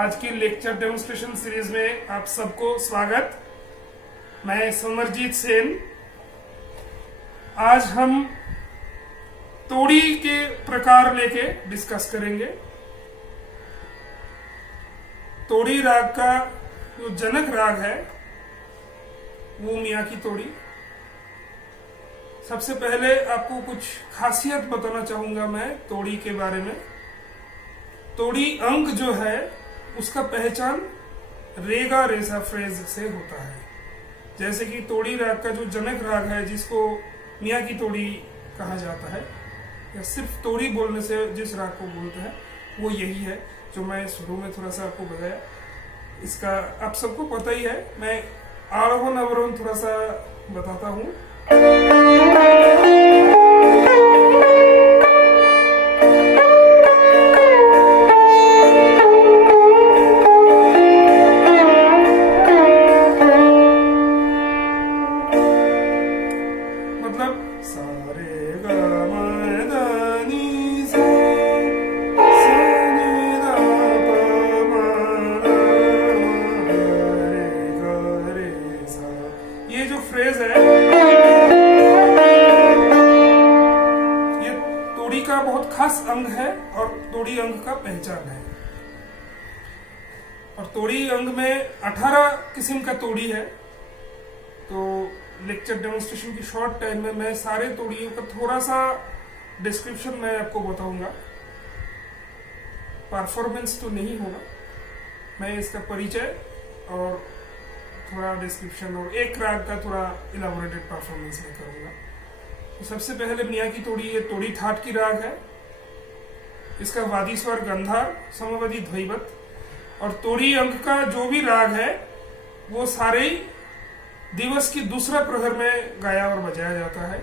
आज की lecture demonstration series में आप सबको स्वागत। मैं समरजीत सेन। आज हम तोड़ी के प्रकार लेके डिस्कस करेंगे। तोड़ी राग का जो जनक राग है वो मियाँ की तोड़ी। सबसे पहले आपको कुछ खासियत बताना चाहूंगा मैं तोड़ी के बारे में। तोड़ी अंक जो है उसका पहचान रेगा रेसा फ्रेज से होता है। जैसे कि तोड़ी राग का जो जनक राग है जिसको मियाँ की तोड़ी कहा जाता है, या सिर्फ तोड़ी बोलने से जिस राग को बोलते हैं वो यही है जो मैं शुरू में थोड़ा सा आपको बताया। इसका आप सबको पता ही है। मैं आरोहण अवरोहण थोड़ा सा बताता हूँ। खास अंग है और तोड़ी अंग का पहचान है। और तोड़ी अंग में 18 किस्म का तोड़ी है। तो लेक्चर डेमोन्स्ट्रेशन की शॉर्ट टाइम में मैं सारे तोड़ियों का थोड़ा सा डिस्क्रिप्शन मैं आपको बताऊंगा। परफॉर्मेंस तो नहीं होगा, मैं इसका परिचय और थोड़ा डिस्क्रिप्शन और एक राग का थोड़ा इलाबोरेटेड परफॉर्मेंस में करूंगा। तो सबसे पहले मियाँ की तोड़ी, ये तोड़ी ठाट की राग है। इसका वादी स्वर गंधार, समवादी ध्वैवत। और तोड़ी अंक का जो भी राग है वो सारे दिवस की दूसरा प्रहर में गाया और बजाया जाता है,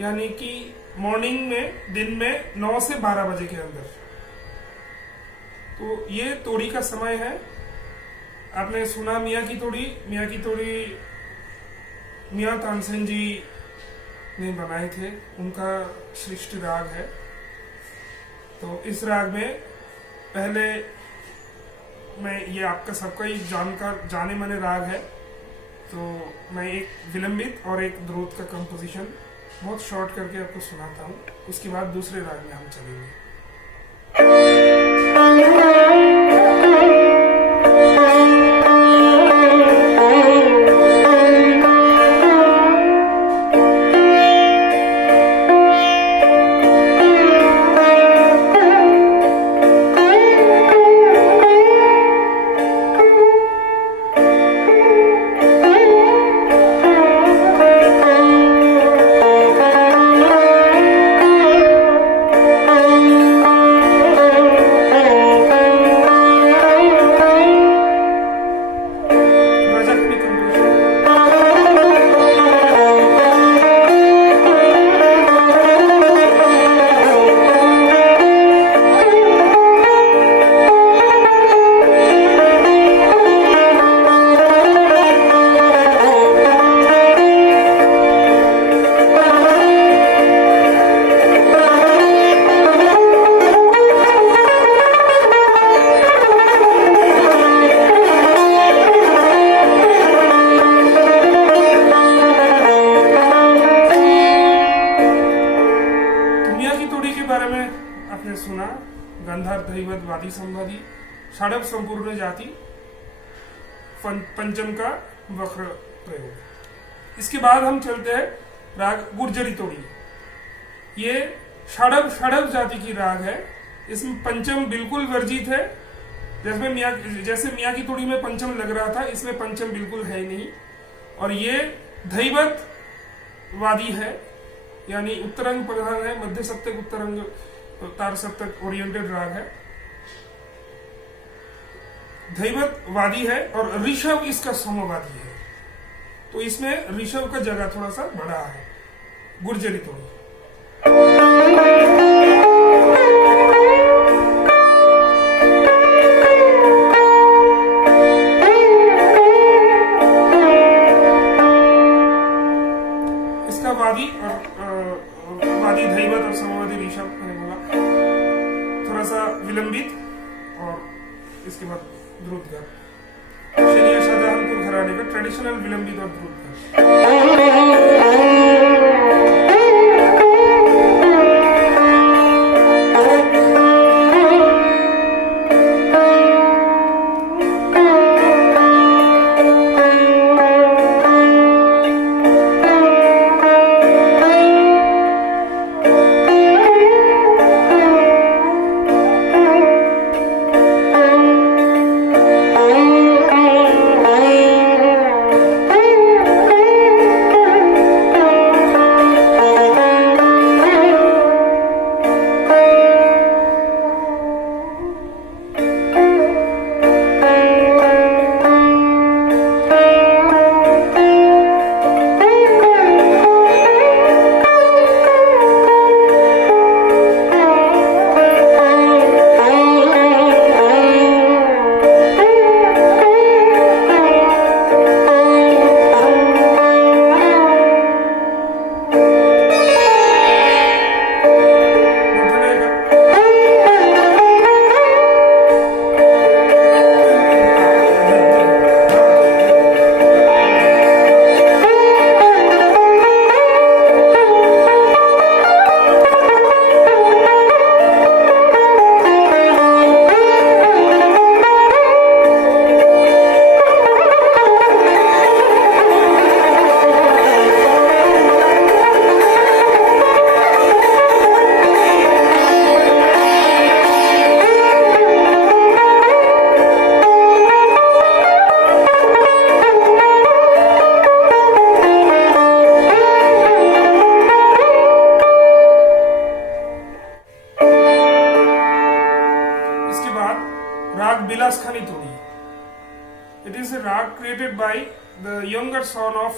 यानी कि मॉर्निंग में, दिन में 9 से 12 बजे के अंदर। तो ये तोड़ी का समय है। आपने सुना मियाँ की तोड़ी। मियाँ की तोड़ी मियाँ तानसेन जी ने बनाए थे, उनका सृष्टि राग है। तो इस राग में पहले ये आपका सबका ही जाने माने राग है। तो मैं एक विलंबित और एक द्रुत का कंपोजिशन बहुत शॉर्ट करके आपको सुनाता हूँ। उसके बाद दूसरे राग में हम चलेंगे। गांधार दैवत वादी संवादी षाडव संपूर्ण जाति पंचम का वक्र प्रयोग। इसके बाद हम चलते हैं राग गुर्जरी तोड़ी। ये षाडव जाति की राग है। इसमें पंचम बिल्कुल वर्जित है। जैसे मियाँ की तोड़ी में पंचम लग रहा था, इसमें पंचम बिल्कुल है नहीं। और ये दैवत वादी है, यानी उत्तरंग प्रधान है, मध्य सप्तक उत्तरंग तार सप्तक ओरिएंटेड राग है, दैवत वादी है और ऋषभ इसका समवादी है। तो इसमें ऋषभ का जगह थोड़ा सा बड़ा है गुर्जरी तोड़ी। इसका वादी और वादी दैवत और समवादी ऋषभ मैंने बोला, थोड़ा सा विलंबित, और इसके बाद ध्रुतगर, श्री शाहजहानपुर घराने का ट्रेडिशनल विलंबित और ध्रुतगर। It is a rag created by the younger son of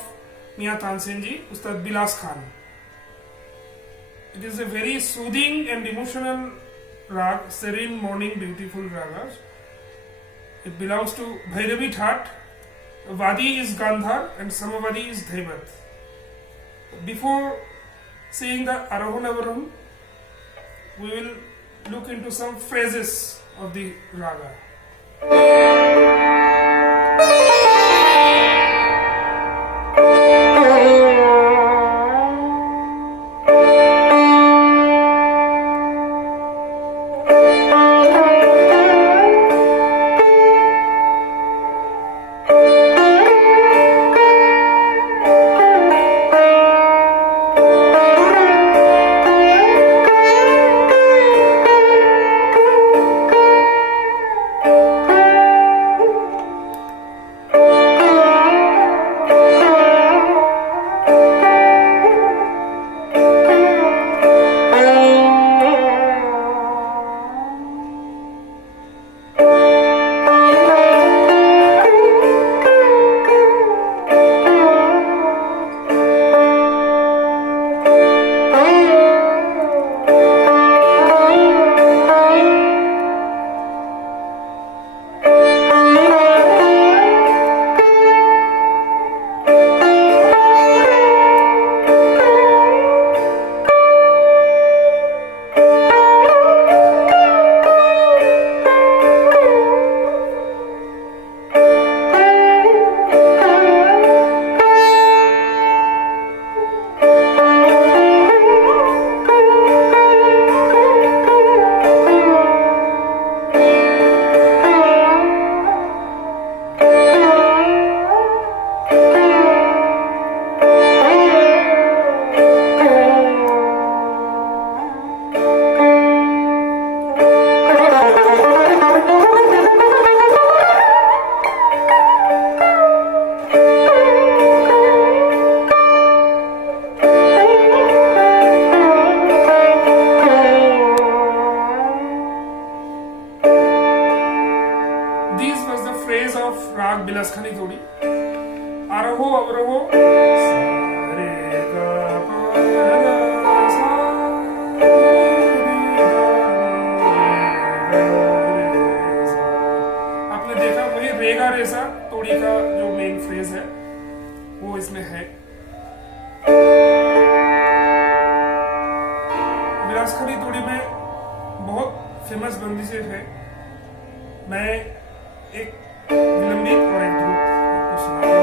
Mian Tansen ji, Ustad Bilas Khan. It is a very soothing and emotional rag, serene, morning, beautiful ragas. It belongs to Bhairavi That. Vadi is Gandhar and Samavadi is Dhaivat. Before seeing the Arohan Avarohan, we will look into some phrases of the raga. Of राग बिलासखानी तोड़ी। आरोहो अवरोहो सा रे गा पा धा सा रे गा रे सा। आपने देखा वही रेगा रेसा तोड़ी का जो मेन फ्रेज है वो इसमें है। बिलासखानी तोड़ी में बहुत फेमस बंदिशें है। मैं एक विलंबित और एक द्रुत आपको सुनाता हूँ।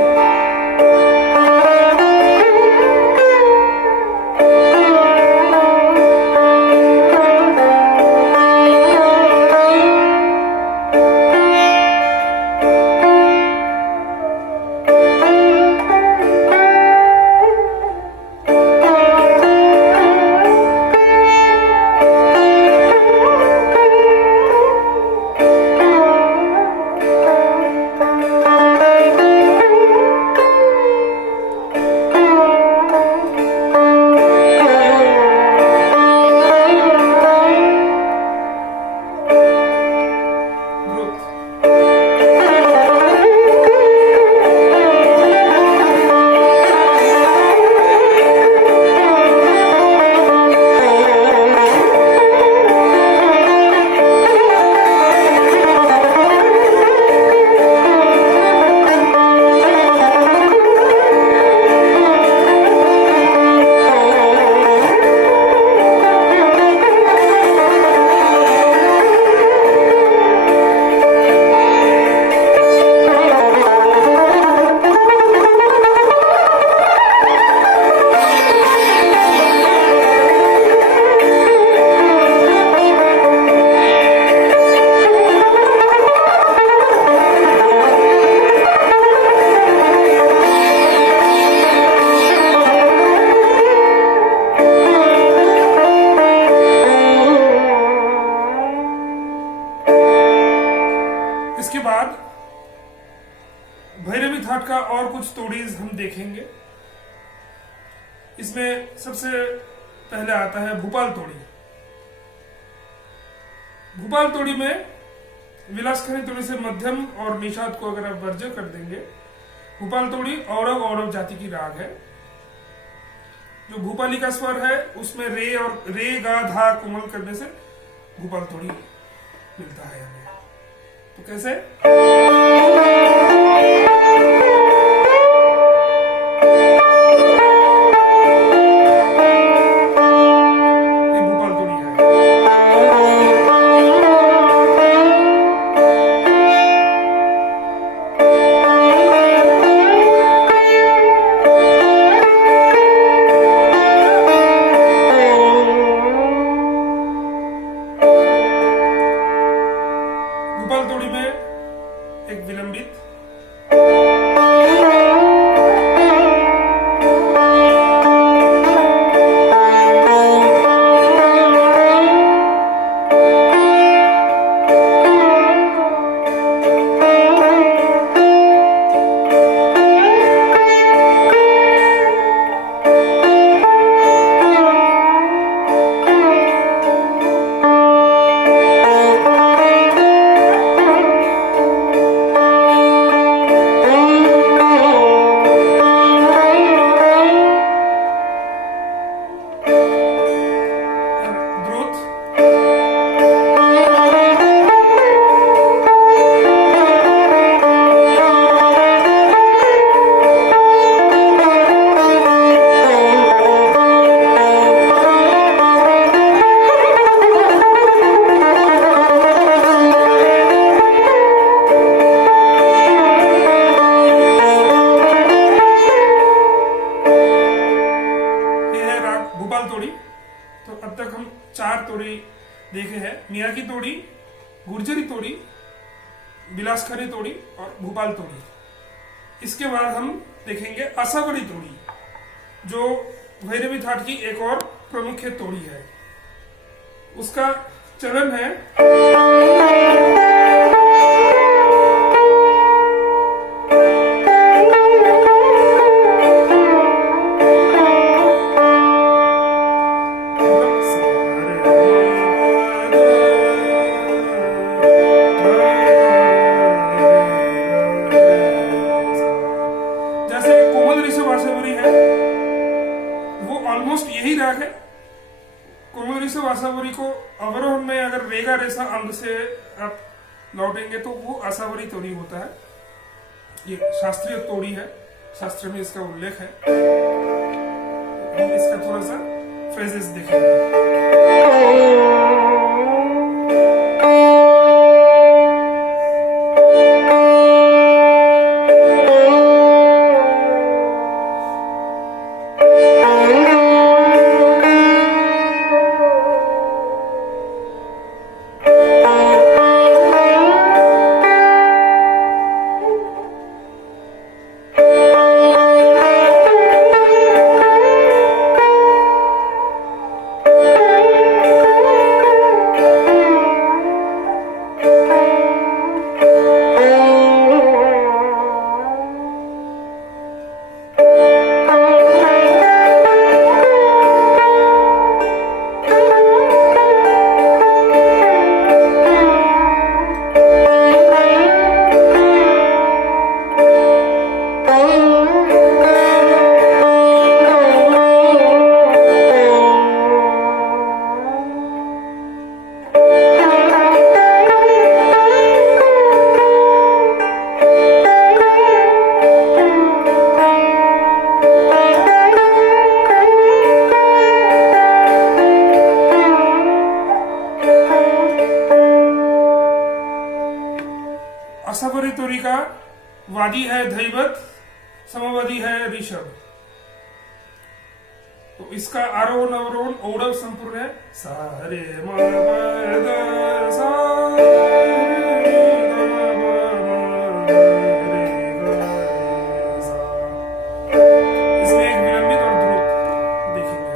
इसके बाद भैरवी थाट का और कुछ तोड़ीज हम देखेंगे। इसमें सबसे पहले आता है भूपाल तोड़ी। भूपाल तोड़ी में विलासखानी तोड़ी से मध्यम और निषाद को अगर आप वर्ज्य कर देंगे, भूपाल तोड़ी औरव औरव जाति की राग है। जो भूपाली का स्वर है उसमें रे और रे गा धा कोमल करने से भूपाल तोड़ी मिलता है हमें। तो कैसे? ये भूपाल तोड़ी है। भूपाल तोड़ी में एक विलंबित तो अब तक हम 4 तोड़ी देखे हैं। मियाँ की तोड़ी, गुर्जरी तोड़ी, बिलासखानी तोड़ी और भूपाल तोड़ी। इसके बाद हम देखेंगे आसावरी तोड़ी, जो भैरवी थाट की एक और प्रमुख तोड़ी है। उसका चरण है यही राग है। कोमोरिसो आसावरी को अवरोहन में अगर रेगा रेसा अंग से आप लौटेंगे तो वो आसावरी तोड़ी होता है। ये शास्त्रीय तोड़ी है, शास्त्र में इसका उल्लेख है। हम इसका थोड़ा सा फ्रेजेस देखेंगे। आसावरी तोड़ी का वादी है धैवत, समवादी है ऋषभ। तो इसका आरोहण अवरोहण औड़व संपूर्ण है। सारे इसमें एक विलंबित और ध्रुव देखेंगे।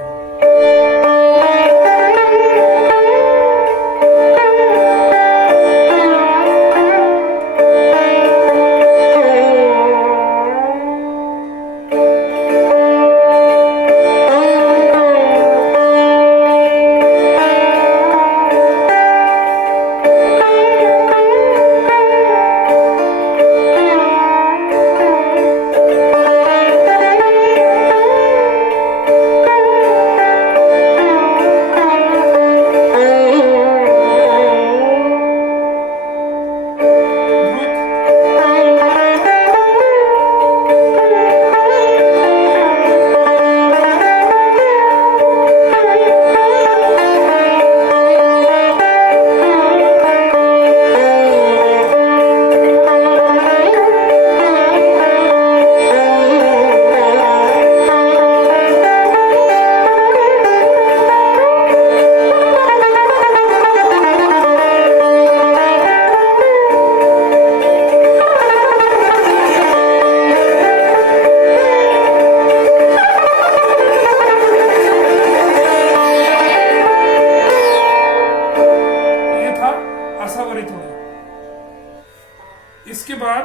इसके बाद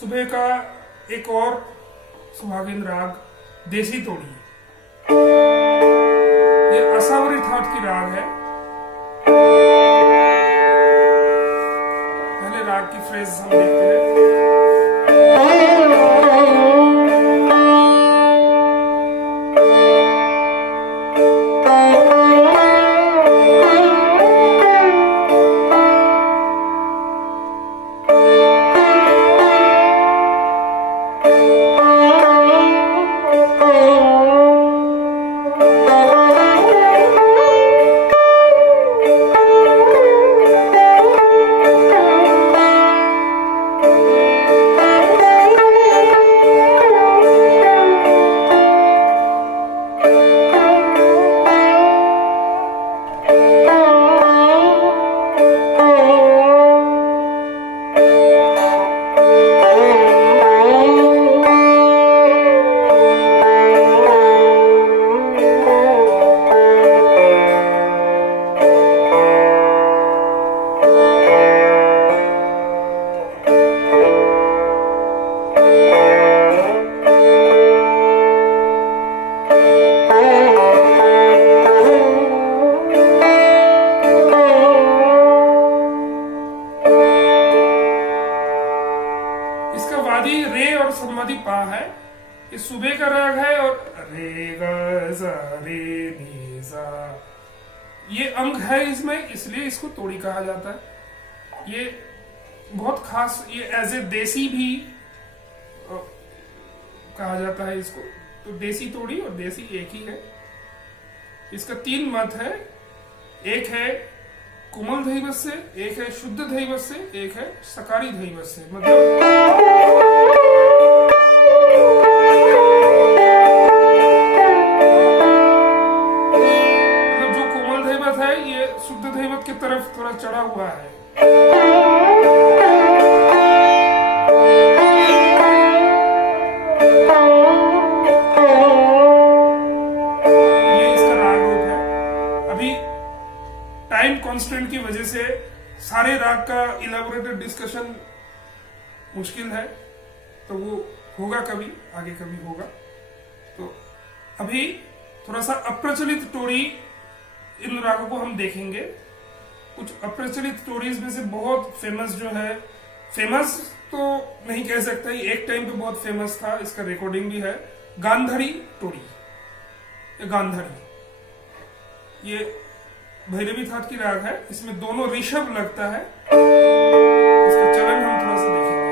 सुबह का एक और सुहागिन राग देसी तोड़ी। ये आसावरी थाट की राग है। पहले राग की फ्रेज हम देखते हैं। ये सुबह का राग है और रे गा सा रे नी सा, ये अंग है इसमें, इसलिए इसको तोड़ी कहा जाता है। ये बहुत खास, ये एज ए देसी भी कहा जाता है इसको। तो देसी तोड़ी और देसी एक ही है। इसका 3 मत है, एक है कोमल धैवत से, एक है शुद्ध धैवत से, एक है सकारी धैवत से। मतलब जो कोमल धैवत है ये शुद्ध धैवत की तरफ थोड़ा चढ़ा हुआ है। टाइम कांस्टेंट की वजह से सारे राग का इलेबोरेटेड डिस्कशन मुश्किल है, तो वो होगा कभी, आगे कभी होगा। तो अभी थोड़ा सा अप्रचलित टोड़ी इन रागों को हम देखेंगे। कुछ अप्रचलित टोड़ीज में से बहुत फेमस जो है, फेमस तो नहीं कह सकता, एक टाइम पे बहुत फेमस था, इसका रिकॉर्डिंग भी है, गांधारी टोड़ी। गांधारी ये भैरवी थाट की राग है, इसमें दोनों ऋषभ लगता है। इसका चलन हम थोड़ा सा देखेंगे।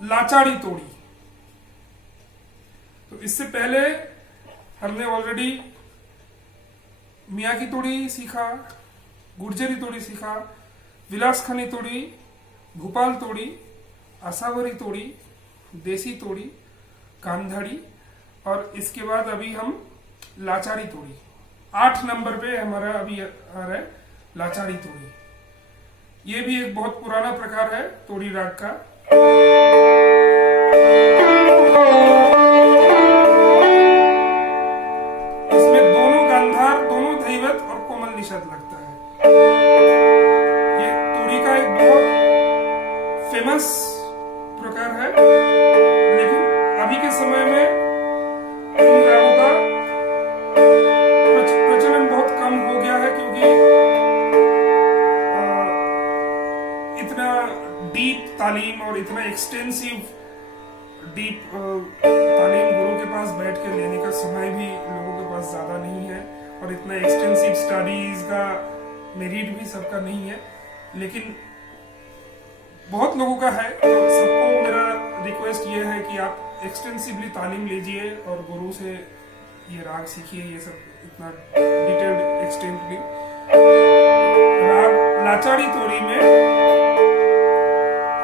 लाचाड़ी तोड़ी। तो इससे पहले हमने ऑलरेडी मियाँ की तोड़ी सीखा, गुर्जरी तोड़ी सीखा, विलासखानी तोड़ी, भोपाल तोड़ी, आसावरी तोड़ी, देसी तोड़ी, गांधारी, और इसके बाद अभी हम लाचारी तोड़ी। 8 नंबर पे हमारा अभी आ रहा है लाचारी तोड़ी। ये भी एक बहुत पुराना प्रकार है तोड़ी राग का। इसमें दोनों गांधार, दोनों धैवत और कोमल निषाद लगता है। ये तोड़ी का एक बहुत फेमस प्रकार है, लेकिन अभी के समय में इन रागों का प्रचलन बहुत कम हो गया है, क्योंकि इतना डीप तालीम और इतना एक्सटेंसिव डीप तालीम गुरु के पास बैठ के लेने का समय भी लोगों के पास ज्यादा नहीं है, और इतना एक्सटेंसिव स्टडीज का मेरिट भी सबका नहीं है, लेकिन बहुत लोगों का है। तो सबको मेरा रिक्वेस्ट ये है कि आप एक्सटेंसिवली तालीम लीजिए और गुरु से ये राग सीखिए, ये सब इतना डिटेल्ड एक्सटेंटली। राग लाचाड़ी तोड़ी में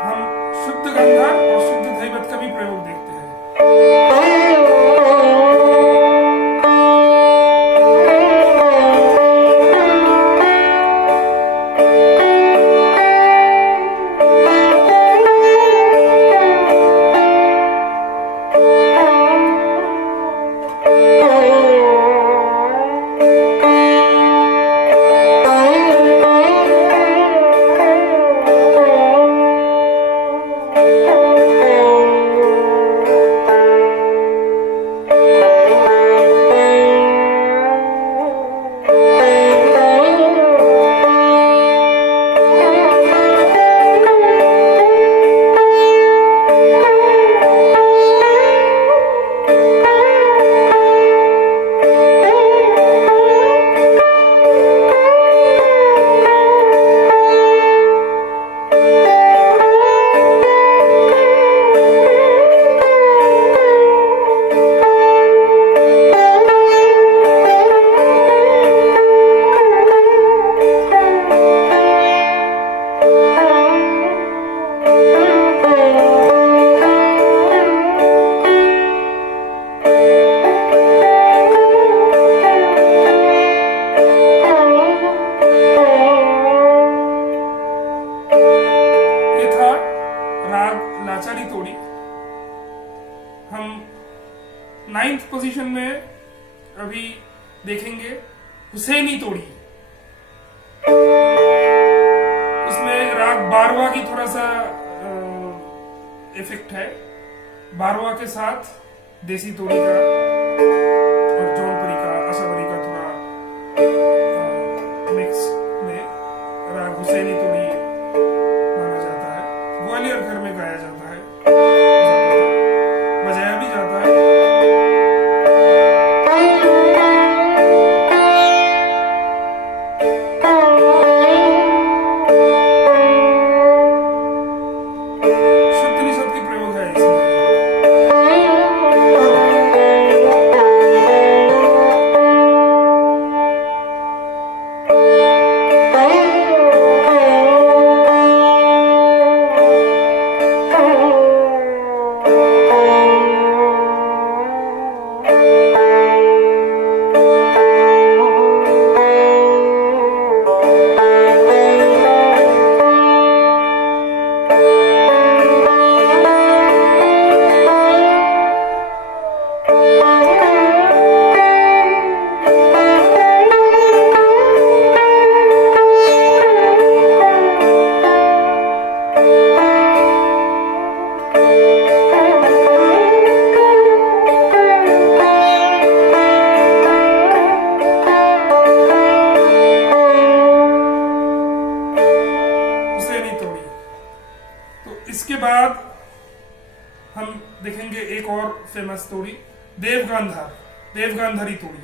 हम शुद्ध गांधार और शुद्ध धैवत का भी प्रयोग देखते हैं। पोजीशन में अभी देखेंगे हुसैनी तोड़ी। उसमें राग बारवा की थोड़ा सा इफेक्ट है, बारवा के साथ देसी तोड़ी का और जौनपुरी का आशावरी का थोड़ा मिक्स में राग हुसैनी तोड़ी माना जाता है। ग्वालियर घर में गाया जाता है, बजाया भी जाता है। इसके बाद हम देखेंगे एक और फेमस तोड़ी, देवगांधारी तोड़ी।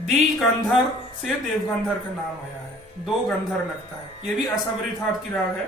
दी गांधार से देवगांधार का नाम आया है, दो गांधार लगता है। ये भी आशावरी थाट की राग है।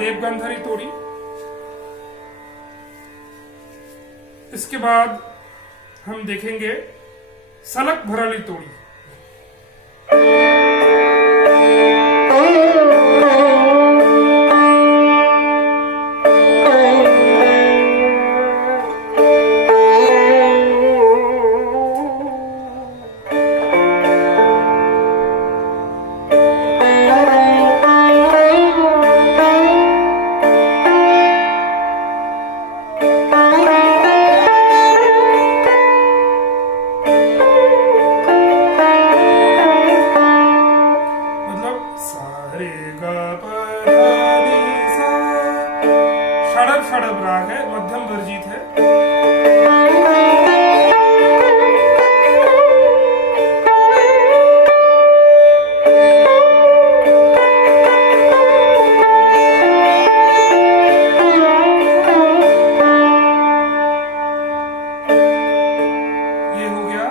देवगांधारी तोड़ी। इसके बाद हम देखेंगे सलक भराली तोड़ी। षडभ राग है, मध्यम वर्जित है। ये हो गया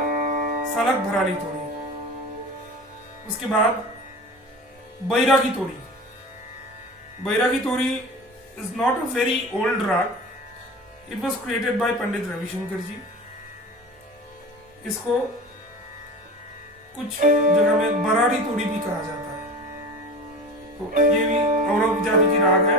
सलक भराली तोड़ी। उसके बाद बैरागी तोड़ी। बैरागी तोड़ी is not a very old rag. It was created by Pandit Ravishankar जी. इसको कुछ जगह में बराड़ी तोड़ी भी कहा जाता है. तो ये भी औरव जाति की राग है.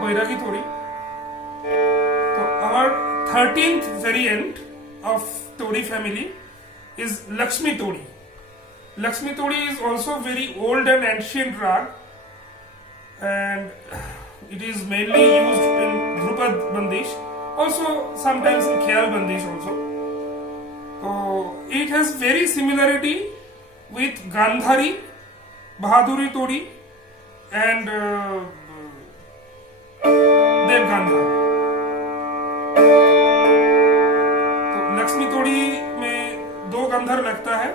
बैरागी तोड़ी. तो our 13th variant of Todi family is Lakshmi Todi. Lakshmi Todi is also very old and ancient rag, and it is mainly used in Dhrupad Bandish, also sometimes in Khyal Bandish also. So it has very similarity with Gandhari, Bahaduri Todi and देवगांधार. तो लक्ष्मी तोड़ी में 2 गंधर लगता है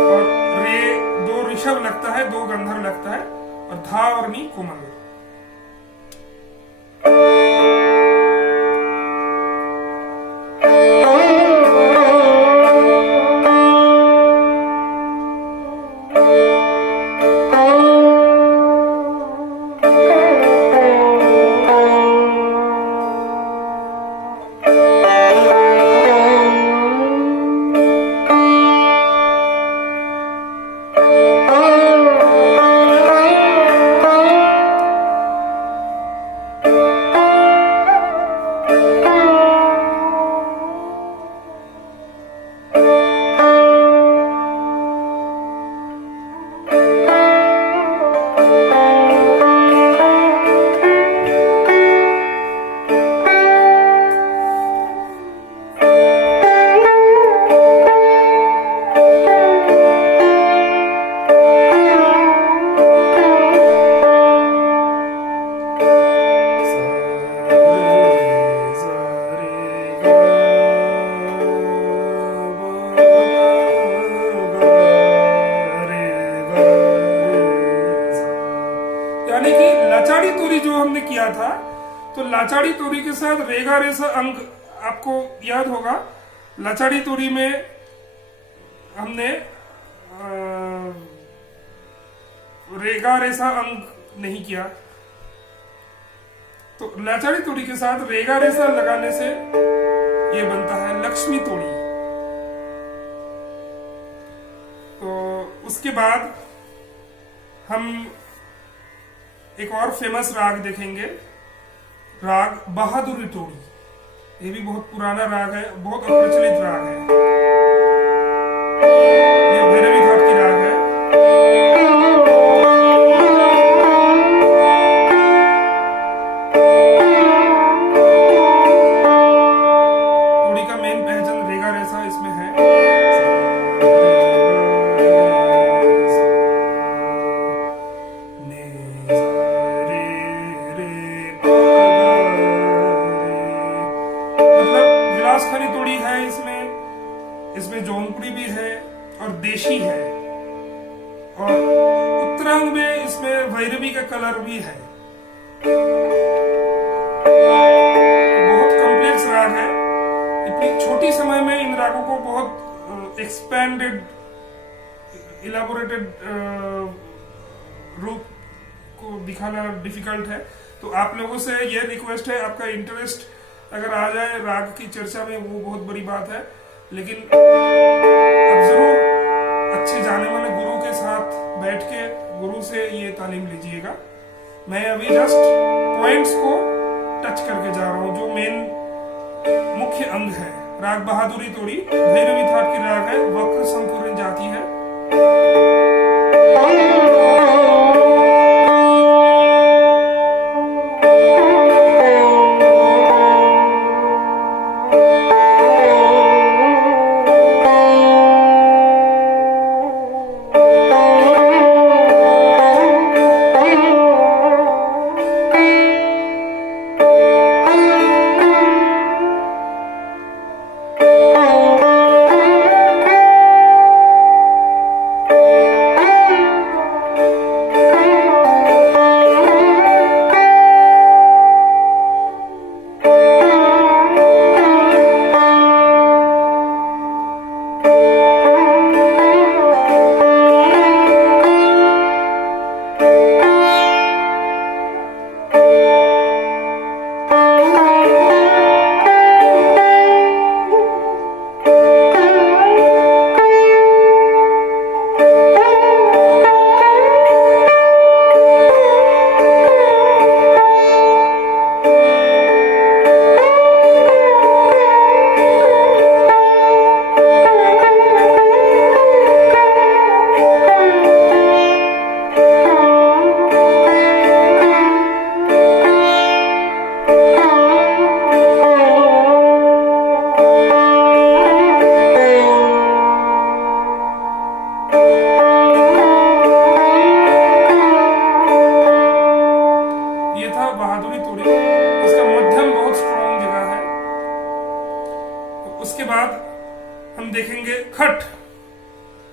और रे 2 ऋषभ लगता है, 2 गंधर लगता है और धा और नी कोमल. किया था. तो लाचाड़ी तोड़ी के साथ रेगा रेसा अंग आपको याद होगा. लाचाड़ी तोड़ी में हमने रेगा रेसा अंग नहीं किया. तो लाचाड़ी तोड़ी के साथ रेगा रेसा लगाने से ये बनता है लक्ष्मी तोड़ी. तो उसके बाद हम एक और फेमस राग देखेंगे, राग बहादुरी तोड़ी. ये भी बहुत पुराना राग है, बहुत अप्रचलित राग है. ये भैरवी घाट की राग है. तोड़ी का मेन पहचान रेगा रेसा इसमें है. इसमें जौनपुरी भी है और देशी है, और उत्तरांग में इसमें भैरवी का कलर भी है. बहुत कॉम्प्लेक्स राग है. इतनी छोटी समय में इन रागों को बहुत एक्सपेंडेड इलाबोरेटेड रूप को दिखाना डिफिकल्ट है. तो आप लोगों से यह रिक्वेस्ट है, आपका इंटरेस्ट अगर आ जाए राग की चर्चा में वो बहुत बड़ी बात है, लेकिन अब जरूर अच्छे जाने वाले गुरु के साथ बैठ के गुरु से ये तालीम लीजिएगा. मैं अभी जस्ट पॉइंट्स को टच करके जा रहा हूँ. जो मेन मुख्य अंग है, राग बहादुरी तोड़ी भैरवी थाट की राग है, वक्र संपूर्ण जाति है. उसके बाद हम देखेंगे खट,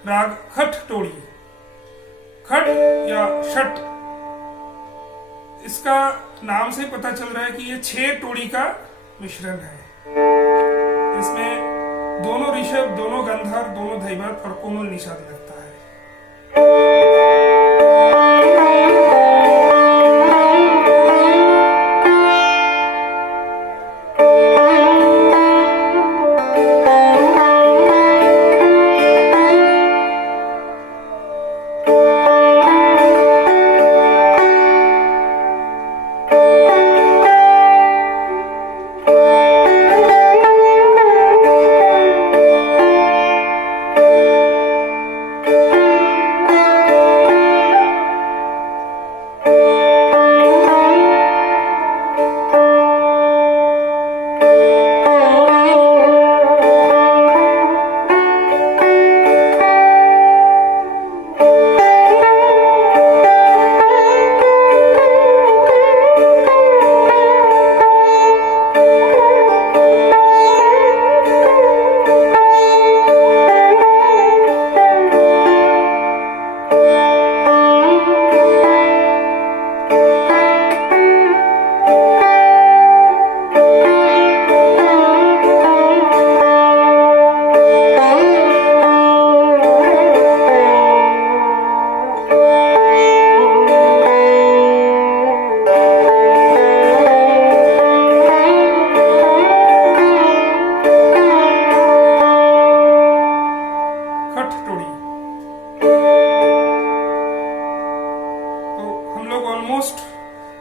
राग खट टोड़ी, खट या शट। इसका नाम से पता चल रहा है कि ये 6 टोड़ी का मिश्रण है। इसमें दोनों ऋषभ, दोनों गंधर, दोनों धैवत और कोमल निषाद लगता है।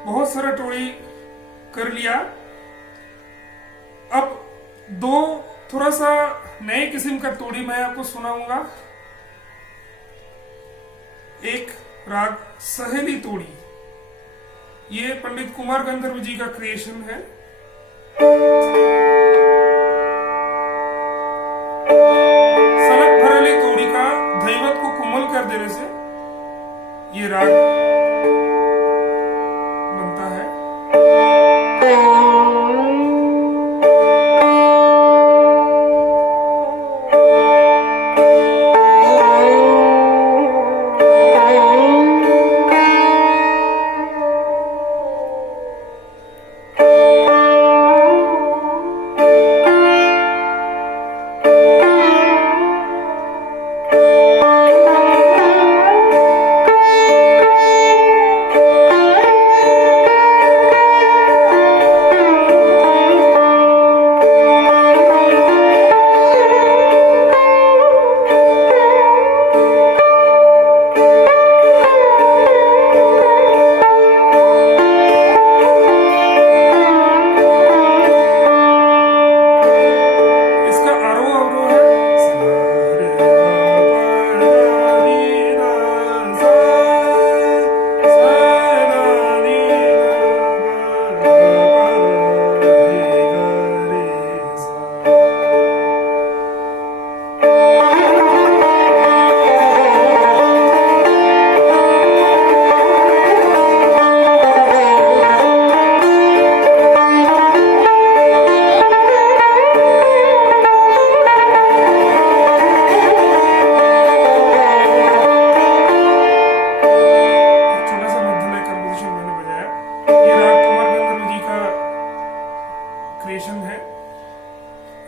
बहुत सारा टोड़ी कर लिया। अब दो थोड़ा सा नए किस्म का टोड़ी मैं आपको सुनाऊंगा। एक राग सहेली तोड़ी, ये पंडित कुमार गंधर्व जी का क्रिएशन है। सनक भरली तोड़ी का धैवत को कोमल कर देने से ये राग बनता है।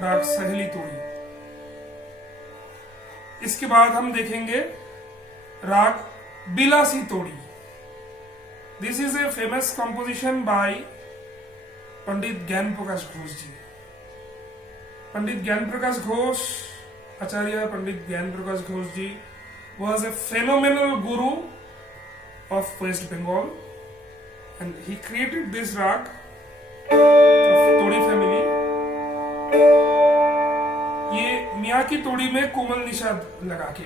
राग सहेली तोड़ी। इसके बाद हम देखेंगे राग Bilasi Todi. This is a famous composition by Pandit Gyan Prakash Ghosh ji. Pandit Gyan Prakash Ghosh, Acharya Pandit Gyan Prakash Ghosh ji was a phenomenal guru of West Bengal, and he created this rag of तोड़ी family। ये मियाँ की तोड़ी में कोमल निषाद लगा के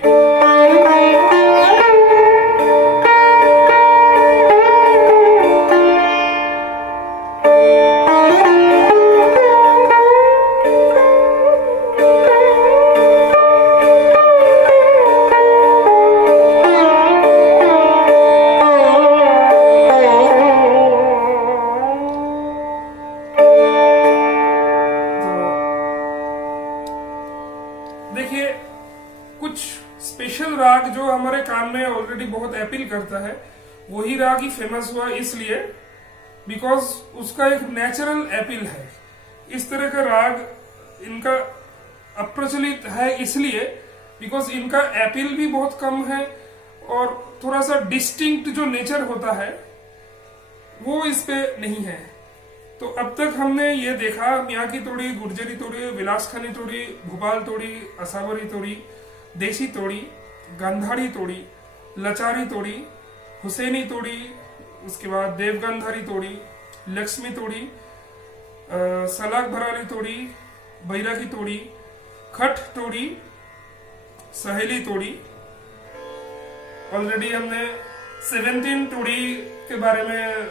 देखिए, कुछ स्पेशल राग जो हमारे कान में ऑलरेडी बहुत अपील करता है, वही राग ही फेमस हुआ इसलिए बिकॉज उसका एक नेचुरल अपील है। इस तरह का राग इनका अप्रचलित है इसलिए बिकॉज इनका अपील भी बहुत कम है और थोड़ा सा डिस्टिंक्ट जो नेचर होता है वो इस पे नहीं है। तो अब तक हमने ये देखा मियाकी तोड़ी, गुर्जरी तोड़ी, विलासखानी तोड़ी, भोपाल तोड़ी, असावरी तोड़ी, देसी तोड़ी, गांधारी तोड़ी, लचारी तोड़ी, हुसैनी तोड़ी, उसके बाद देवगांधारी तोड़ी, लक्ष्मी तोड़ी, सलाक भराली तोड़ी, बैरागी तोड़ी, खट तोड़ी, सहेली तोड़ी। ऑलरेडी हमने 17 तोड़ी के बारे में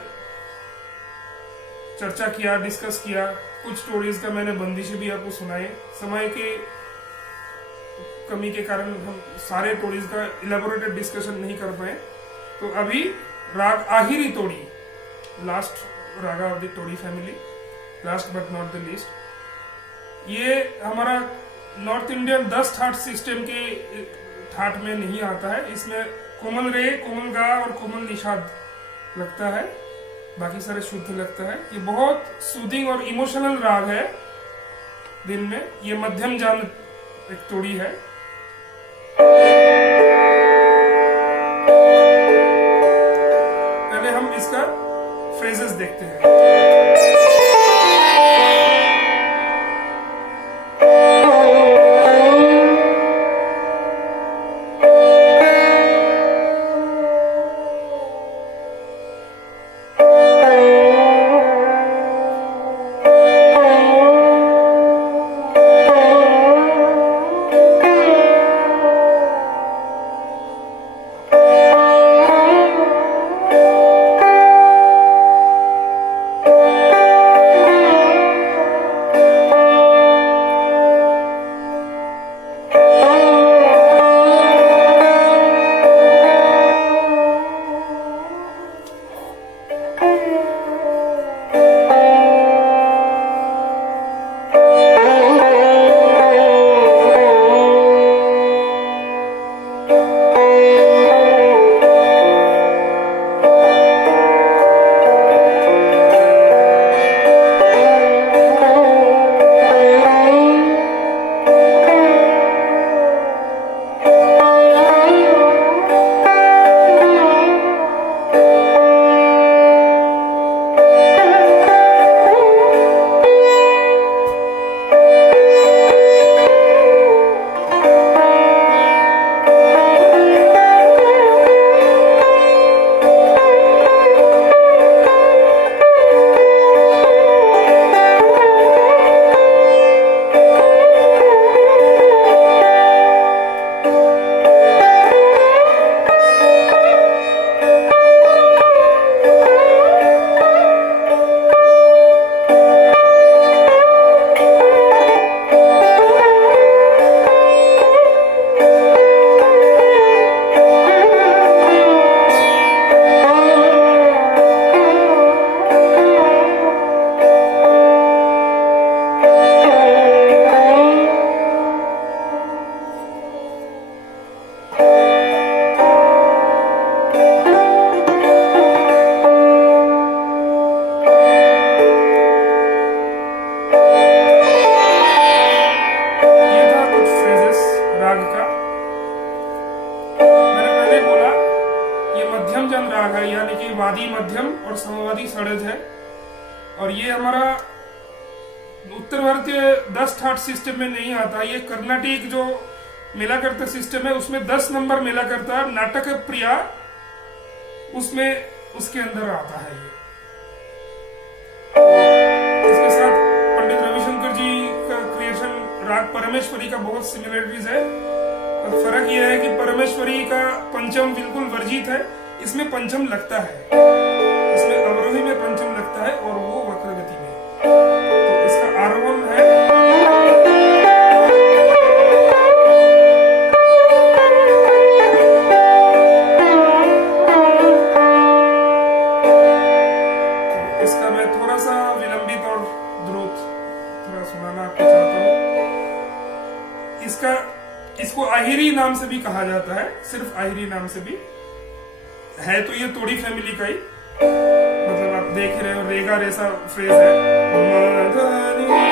चर्चा किया, डिस्कस किया। कुछ स्टोरीज का मैंने बंदिशें भी आपको सुनाई। समय के कमी के कारण हम सारे स्टोरीज का इलेबोरेटेड डिस्कशन नहीं कर पाए। तो अभी राग आहिरी तोड़ी, लास्ट रागा ऑफ द तोड़ी family, last but not the least. ये हमारा नॉर्थ इंडियन 10 ठाट सिस्टम के ठाट में नहीं आता है। इसमें कोमल रे, कोमल गा और कोमल निषाद लगता है, बाकी सारे शुद्ध लगता है। ये बहुत सूदिंग और इमोशनल राग है दिन में। ये मध्यम जान एक तोड़ी है। पहले हम इसका फ्रेजेस देखते हैं। वादी मध्यम और समवादी षड्ज है। और ये हमारा उत्तर भारतीय 10 ठाट सिस्टम में नहीं आता। ये कर्नाटिक जो मेला करता सिस्टम है उसमें 10 नंबर मेला करता है। नाटक प्रिया उसमें उसके अंदर आता है। ये इसके साथ पंडित रविशंकर जी का क्रिएशन राग परमेश्वरी का बहुत सिमिलरिटीज है। और फर्क यह है कि परमेश्वरी का पंचम बिल्कुल वर्जित है, इसमें पंचम लगता है। इसमें अवरोही में पंचम लगता है और वो वक्रगति में। तो इसका आरोहण है इसका मैं थोड़ा सा विलंबित और द्रुत थोड़ा सुनाना आपको चाहता हूँ। इसको आहिरी नाम से भी कहा जाता है, सिर्फ आहिरी नाम से भी है। तो ये तोड़ी फैमिली का ही, मतलब आप देख रहे हो रेगा रेसा फ्रेज है।